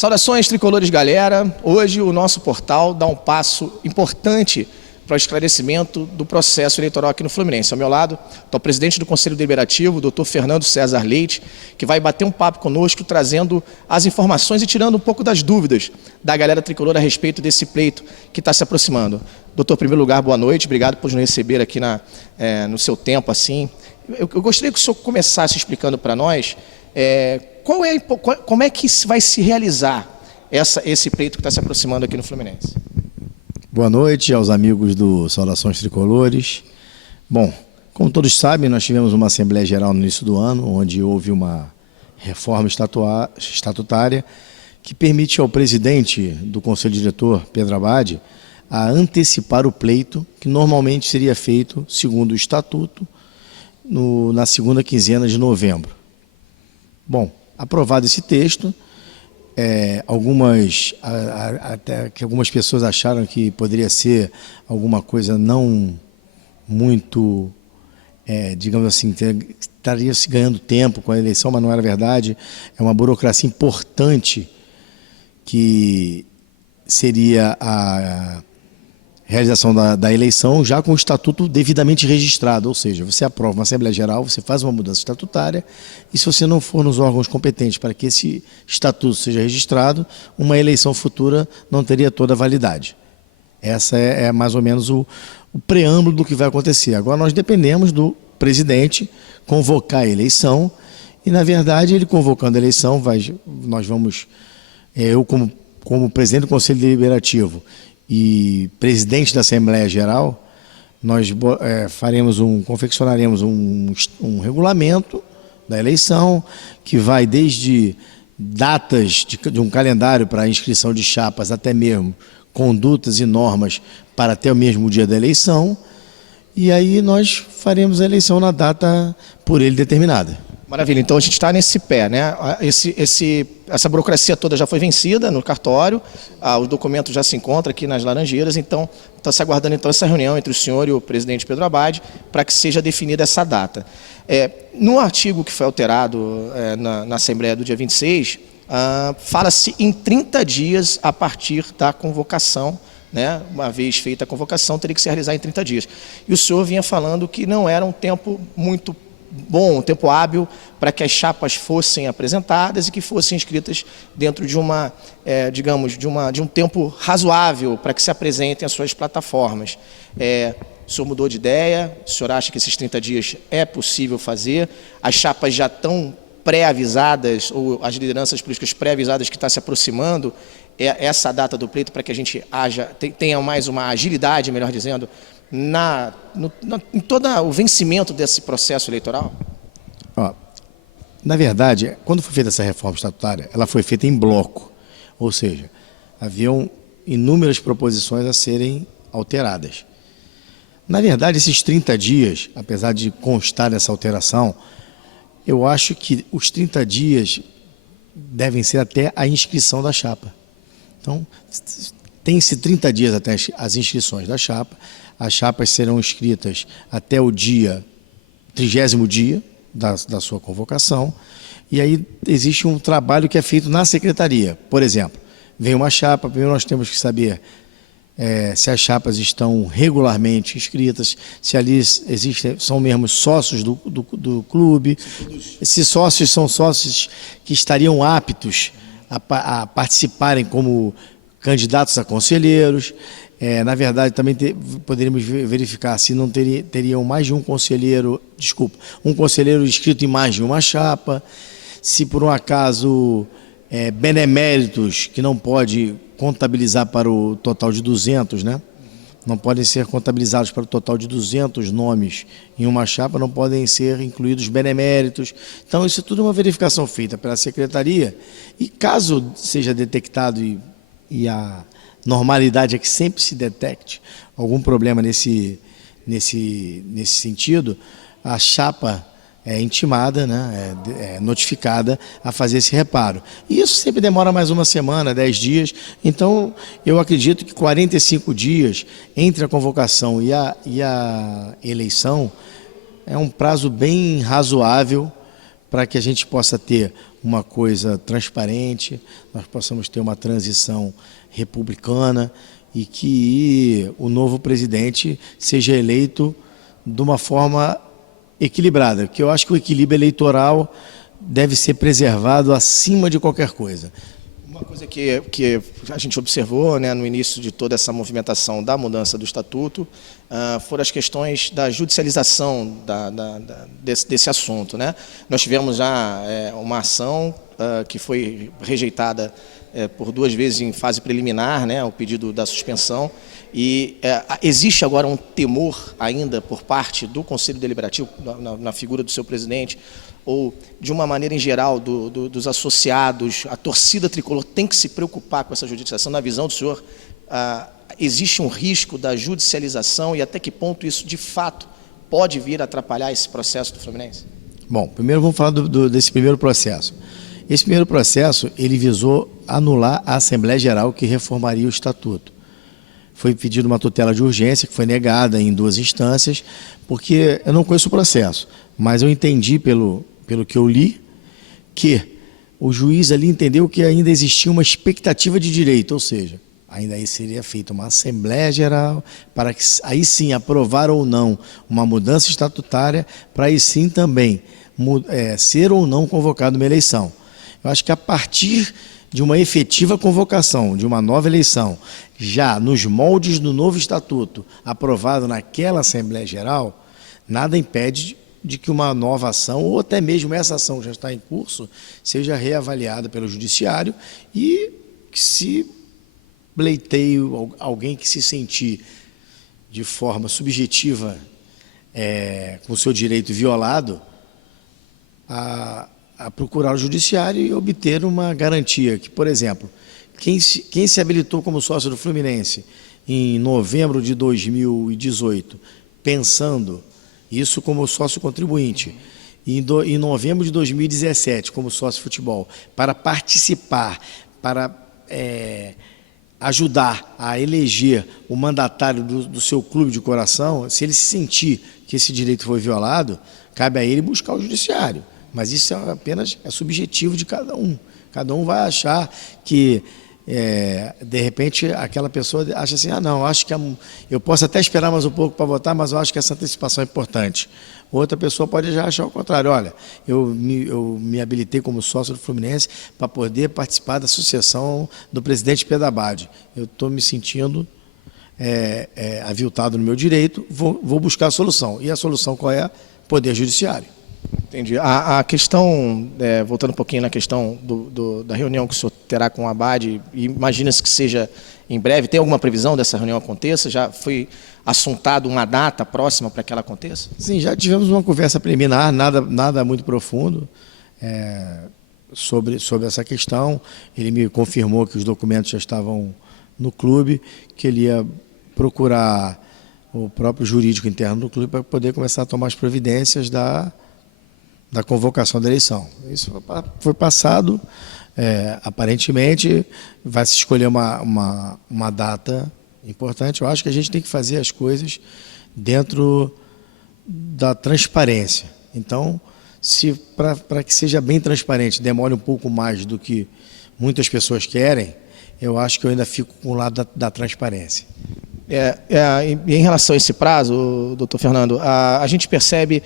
Saudações tricolores, galera. Hoje o nosso portal dá um passo importante para o esclarecimento do processo eleitoral aqui no Fluminense. Ao meu lado está o presidente do Conselho Deliberativo, o Dr. Fernando César Leite, que vai bater um papo conosco, trazendo as informações e tirando um pouco das dúvidas da galera tricolor a respeito desse pleito que está se aproximando. Doutor, em primeiro lugar, boa noite. Obrigado por nos receber aqui no seu tempo. Assim. Eu gostaria que o senhor começasse explicando para nós como é que vai se realizar esse pleito que está se aproximando aqui no Fluminense. Boa noite aos amigos do Saudações Tricolores. Bom, como todos sabem, nós tivemos uma Assembleia Geral no início do ano, onde houve uma reforma estatutária que permite ao presidente do Conselho Diretor, Pedro Abad, a antecipar o pleito, que normalmente seria feito, segundo o Estatuto, na segunda quinzena de novembro. Bom, aprovado esse texto, até que algumas pessoas acharam que poderia ser alguma coisa não muito, digamos assim, estaria se ganhando tempo com a eleição, mas não era verdade. É uma burocracia importante que seria a realização da eleição já com o estatuto devidamente registrado, ou seja, você aprova uma Assembleia Geral, você faz uma mudança estatutária e se você não for nos órgãos competentes para que esse estatuto seja registrado, uma eleição futura não teria toda a validade. Essa é mais ou menos o preâmbulo do que vai acontecer. Agora nós dependemos do presidente convocar a eleição e, na verdade, ele convocando a eleição, nós vamos, eu como presidente do Conselho Deliberativo e presidente da Assembleia Geral, nós confeccionaremos um regulamento da eleição que vai desde datas de um calendário para inscrição de chapas até mesmo condutas e normas para até o mesmo dia da eleição, e aí nós faremos a eleição na data por ele determinada. Maravilha, então a gente está nesse pé, né? Essa burocracia toda já foi vencida no cartório, os documentos já se encontram aqui nas Laranjeiras, então está se aguardando então essa reunião entre o senhor e o presidente Pedro Abad para que seja definida essa data. No artigo que foi alterado na Assembleia do dia 26, fala-se em 30 dias a partir da convocação, né? Uma vez feita a convocação, teria que se realizar em 30 dias. E o senhor vinha falando que não era um tempo muito bom, um tempo hábil para que as chapas fossem apresentadas e que fossem inscritas dentro de de um tempo razoável para que se apresentem as suas plataformas. O senhor mudou de ideia? O senhor acha que esses 30 dias é possível fazer? As chapas já estão pré-avisadas, ou as lideranças políticas pré-avisadas que está se aproximando essa data do pleito para que a gente tenha mais uma agilidade, melhor dizendo, em todo o vencimento desse processo eleitoral? Na verdade, quando foi feita essa reforma estatutária, ela foi feita em bloco, ou seja, haviam inúmeras proposições a serem alteradas. Na verdade, esses 30 dias, apesar de constar essa alteração, eu acho que os 30 dias devem ser até a inscrição da chapa. Então, tem-se 30 dias até as inscrições da chapa. As chapas serão inscritas até o 30º dia da sua convocação. E aí existe um trabalho que é feito na secretaria. Por exemplo, vem uma chapa, primeiro nós temos que saber se as chapas estão regularmente inscritas, se ali são mesmo sócios do clube, se sócios são sócios que estariam aptos a participarem como candidatos a conselheiros. Na verdade, também poderíamos verificar se não teriam mais de um conselheiro inscrito em mais de uma chapa, se por um acaso beneméritos que não pode contabilizar para o total de 200, né? Não podem ser contabilizados para o total de 200 nomes em uma chapa, não podem ser incluídos beneméritos. Então, isso tudo é uma verificação feita pela secretaria e caso seja detectado e a normalidade é que sempre se detecte algum problema nesse sentido, a chapa é intimada, né, notificada a fazer esse reparo. E isso sempre demora mais uma semana, 10 dias. Então, eu acredito que 45 dias entre a convocação e a eleição é um prazo bem razoável para que a gente possa ter uma coisa transparente, nós possamos ter uma transição republicana e que o novo presidente seja eleito de uma forma equilibrada, porque eu acho que o equilíbrio eleitoral deve ser preservado acima de qualquer coisa. Uma coisa que a gente observou, né, no início de toda essa movimentação da mudança do estatuto foram as questões da judicialização desse assunto, né? Nós tivemos já uma ação que foi rejeitada por 2 vezes em fase preliminar, né, o pedido da suspensão, e existe agora um temor ainda por parte do Conselho Deliberativo, na figura do seu presidente, ou de uma maneira em geral dos associados, a torcida tricolor tem que se preocupar com essa judicialização. Na visão do senhor, existe um risco da judicialização e até que ponto isso de fato pode vir a atrapalhar esse processo do Fluminense? Bom, primeiro vamos falar desse primeiro processo. Esse primeiro processo, ele visou anular a Assembleia Geral que reformaria o Estatuto. Foi pedido uma tutela de urgência, que foi negada em 2 instâncias, porque eu não conheço o processo, mas eu entendi pelo que eu li, que o juiz ali entendeu que ainda existia uma expectativa de direito, ou seja, ainda aí seria feita uma Assembleia Geral para que aí sim aprovar ou não uma mudança estatutária, para aí sim também ser ou não convocado uma eleição. Eu acho que a partir de uma efetiva convocação, de uma nova eleição, já nos moldes do novo estatuto, aprovado naquela Assembleia Geral, nada impede de que uma nova ação, ou até mesmo essa ação que já está em curso, seja reavaliada pelo Judiciário e que se pleiteie alguém que se sentir de forma subjetiva com o seu direito violado, a procurar o Judiciário e obter uma garantia que, por exemplo, quem se habilitou como sócio do Fluminense em novembro de 2018, pensando isso como sócio contribuinte, e em novembro de 2017 como sócio futebol, para participar, para ajudar a eleger o mandatário do seu clube de coração, se ele se sentir que esse direito foi violado, cabe a ele buscar o Judiciário. Mas isso apenas é subjetivo de cada um. Cada um vai achar que, de repente, aquela pessoa acha assim, não, acho que eu posso até esperar mais um pouco para votar, mas eu acho que essa antecipação é importante. Outra pessoa pode já achar o contrário. Olha, eu me habilitei como sócio do Fluminense para poder participar da sucessão do presidente Pedro Abad. Eu estou me sentindo aviltado no meu direito, vou buscar a solução. E a solução qual é? Poder Judiciário. Entendi. A questão, voltando um pouquinho na questão da reunião que o senhor terá com o Abad, imagina-se que seja em breve, tem alguma previsão dessa reunião aconteça? Já foi assuntado uma data próxima para que ela aconteça? Sim, já tivemos uma conversa preliminar, nada muito profundo sobre essa questão. Ele me confirmou que os documentos já estavam no clube, que ele ia procurar o próprio jurídico interno do clube para poder começar a tomar as providências da convocação da eleição. Isso foi passado, aparentemente vai se escolher uma data importante. Eu acho que a gente tem que fazer as coisas dentro da transparência. Então, para que seja bem transparente, demore um pouco mais do que muitas pessoas querem, eu acho que eu ainda fico com o lado da transparência. Em relação a esse prazo, doutor Fernando, a gente percebe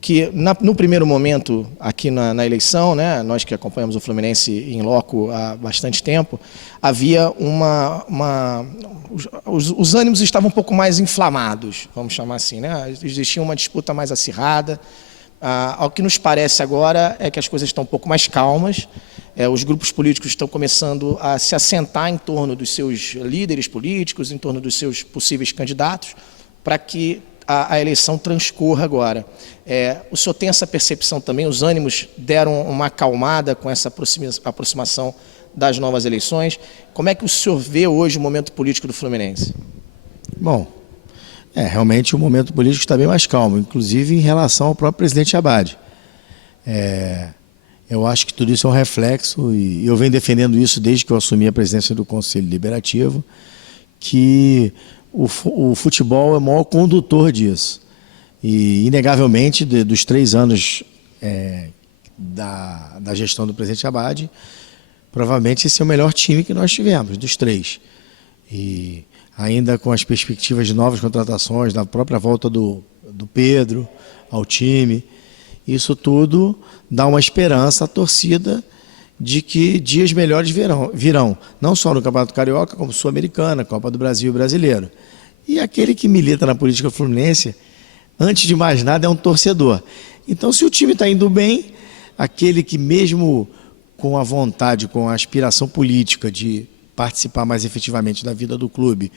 que no primeiro momento aqui na eleição, né, nós que acompanhamos o Fluminense em loco há bastante tempo, havia os ânimos estavam um pouco mais inflamados, vamos chamar assim, né? Existia uma disputa mais acirrada. Ao que nos parece agora é que as coisas estão um pouco mais calmas, os grupos políticos estão começando a se assentar em torno dos seus líderes políticos, em torno dos seus possíveis candidatos, para que a eleição transcorra agora. O senhor tem essa percepção também? Os ânimos deram uma acalmada com essa aproximação das novas eleições? Como é que o senhor vê hoje o momento político do Fluminense? Bom, realmente o momento político está bem mais calmo, inclusive em relação ao próprio presidente Abad. Eu acho que tudo isso é um reflexo, e eu venho defendendo isso desde que eu assumi a presidência do Conselho Deliberativo, que o futebol é o maior condutor disso. E, inegavelmente, dos 3 anos da gestão do presidente Abad, provavelmente esse é o melhor time que nós tivemos, dos três. E ainda com as perspectivas de novas contratações, da própria volta do Pedro ao time, isso tudo dá uma esperança à torcida de que dias melhores virão, não só no Campeonato Carioca, como Sul-Americana, Copa do Brasil e Brasileiro. E aquele que milita na política fluminense, antes de mais nada, é um torcedor. Então, se o time está indo bem, aquele que mesmo com a vontade, com a aspiração política de participar mais efetivamente da vida do clube,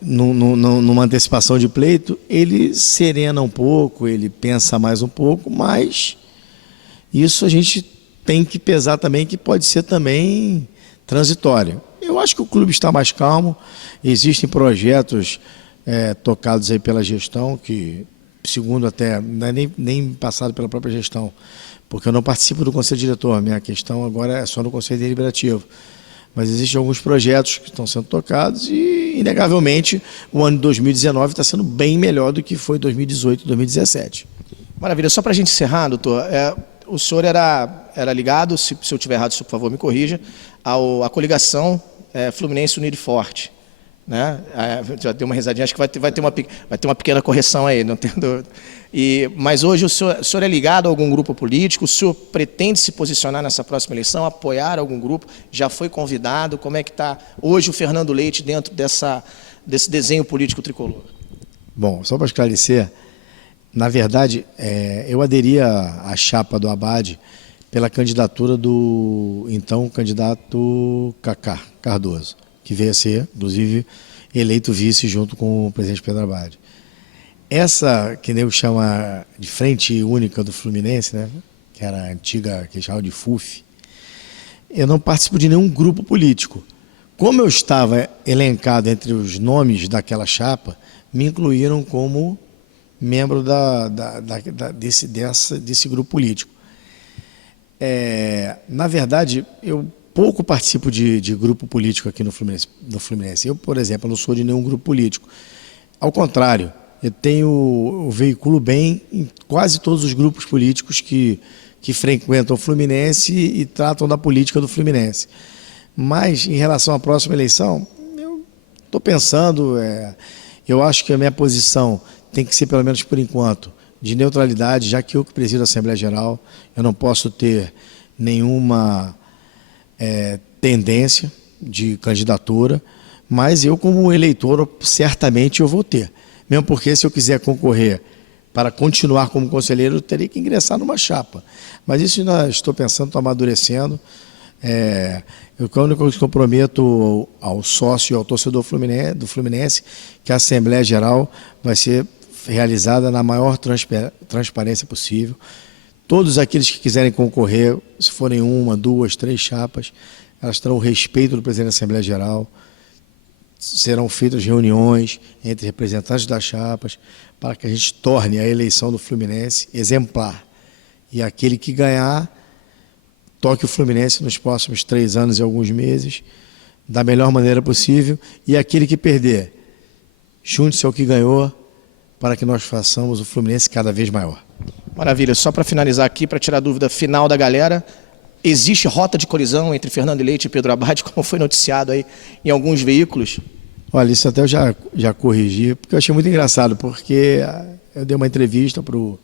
numa antecipação de pleito, ele serena um pouco, ele pensa mais um pouco, mas isso a gente tem que pesar também, que pode ser também transitório. Eu acho que o clube está mais calmo, existem projetos tocados aí pela gestão, que segundo até, não é nem passado pela própria gestão, porque eu não participo do Conselho Diretor, a minha questão agora é só no Conselho Deliberativo. Mas existem alguns projetos que estão sendo tocados e, inegavelmente, o ano de 2019 está sendo bem melhor do que foi 2018 e 2017. Maravilha. Só para a gente encerrar, doutor, o senhor era ligado, se eu estiver errado, por favor, me corrija, à coligação Fluminense Unido e Forte. Né? Já deu uma risadinha, acho que vai ter uma pequena correção aí, não tenho dúvida. Mas hoje o senhor é ligado a algum grupo político? O senhor pretende se posicionar nessa próxima eleição, apoiar algum grupo? Já foi convidado? Como é que está hoje o Fernando Leite dentro desse desenho político tricolor? Bom, só para esclarecer, na verdade, eu aderi à chapa do Abad pela candidatura do então candidato Cacá Cardoso, que veio a ser, inclusive, eleito vice junto com o presidente Pedro Abad. Essa, que nem eu chama de frente única do Fluminense, né, que era a antiga, que chamava de FUF, eu não participo de nenhum grupo político. Como eu estava elencado entre os nomes daquela chapa, me incluíram como membro desse grupo político. Na verdade, eu pouco participo de grupo político aqui no Fluminense. Eu, por exemplo, não sou de nenhum grupo político. Ao contrário, eu veiculo bem em quase todos os grupos políticos que frequentam o Fluminense e tratam da política do Fluminense. Mas, em relação à próxima eleição, eu estou pensando, eu acho que a minha posição tem que ser, pelo menos por enquanto, de neutralidade, já que eu que presido a Assembleia Geral, eu não posso ter nenhuma tendência de candidatura, mas eu, como eleitor, certamente eu vou ter. Mesmo porque, se eu quiser concorrer para continuar como conselheiro, eu teria que ingressar numa chapa. Mas isso ainda estou pensando, estou amadurecendo. O único que comprometo ao sócio e ao torcedor do Fluminense, que a Assembleia Geral vai ser realizada na maior transparência possível. Todos aqueles que quiserem concorrer, se forem 1, 2, 3 chapas, elas terão o respeito do presidente da Assembleia Geral. Serão feitas reuniões entre representantes das chapas para que a gente torne a eleição do Fluminense exemplar. E aquele que ganhar, toque o Fluminense nos próximos 3 anos e alguns meses, da melhor maneira possível. E aquele que perder, junte-se ao que ganhou, para que nós façamos o Fluminense cada vez maior. Maravilha. Só para finalizar aqui, para tirar a dúvida final da galera, existe rota de colisão entre Fernando Leite e Pedro Abad, como foi noticiado aí em alguns veículos? Olha, isso até eu já corrigi, porque eu achei muito engraçado, porque eu dei uma entrevista para o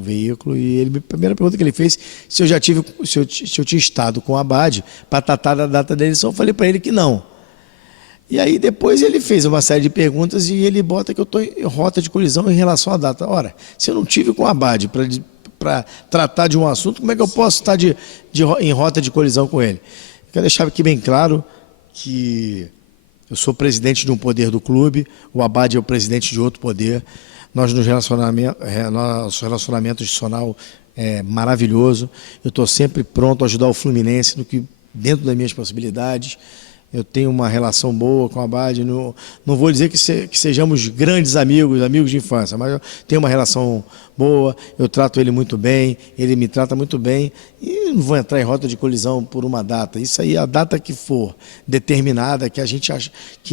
veículo e a primeira pergunta que ele fez, se eu tinha estado com o Abad para tratar da data da eleição, eu falei para ele que não. E aí depois ele fez uma série de perguntas e ele bota que eu estou em rota de colisão em relação à data. Ora, se eu não tive com o Abad para tratar de um assunto, como é que eu posso estar em rota de colisão com ele? Quero deixar aqui bem claro que eu sou presidente de um poder do clube, o Abad é o presidente de outro poder. Nosso relacionamento institucional é maravilhoso. Eu estou sempre pronto a ajudar o Fluminense dentro das minhas possibilidades. Eu tenho uma relação boa com o Abad. Não vou dizer que sejamos grandes amigos de infância, mas eu tenho uma relação boa, eu trato ele muito bem, ele me trata muito bem e não vou entrar em rota de colisão por uma data. Isso aí, a data que for determinada, que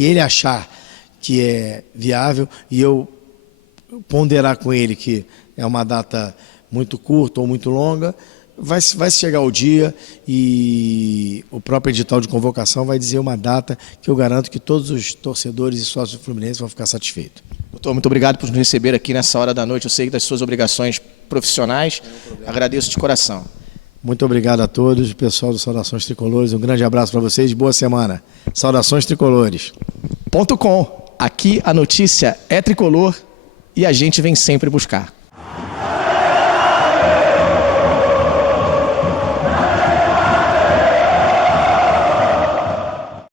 ele achar que é viável e eu ponderar com ele que é uma data muito curta ou muito longa, vai chegar o dia e o próprio edital de convocação vai dizer uma data que eu garanto que todos os torcedores e sócios do Fluminense vão ficar satisfeitos. Doutor, muito obrigado por nos receber aqui nessa hora da noite. Eu sei das suas obrigações profissionais. Agradeço de coração. Muito obrigado a todos, pessoal do Saudações Tricolores. Um grande abraço para vocês. Boa semana. Saudações Tricolores. .com. Aqui a notícia é tricolor e a gente vem sempre buscar.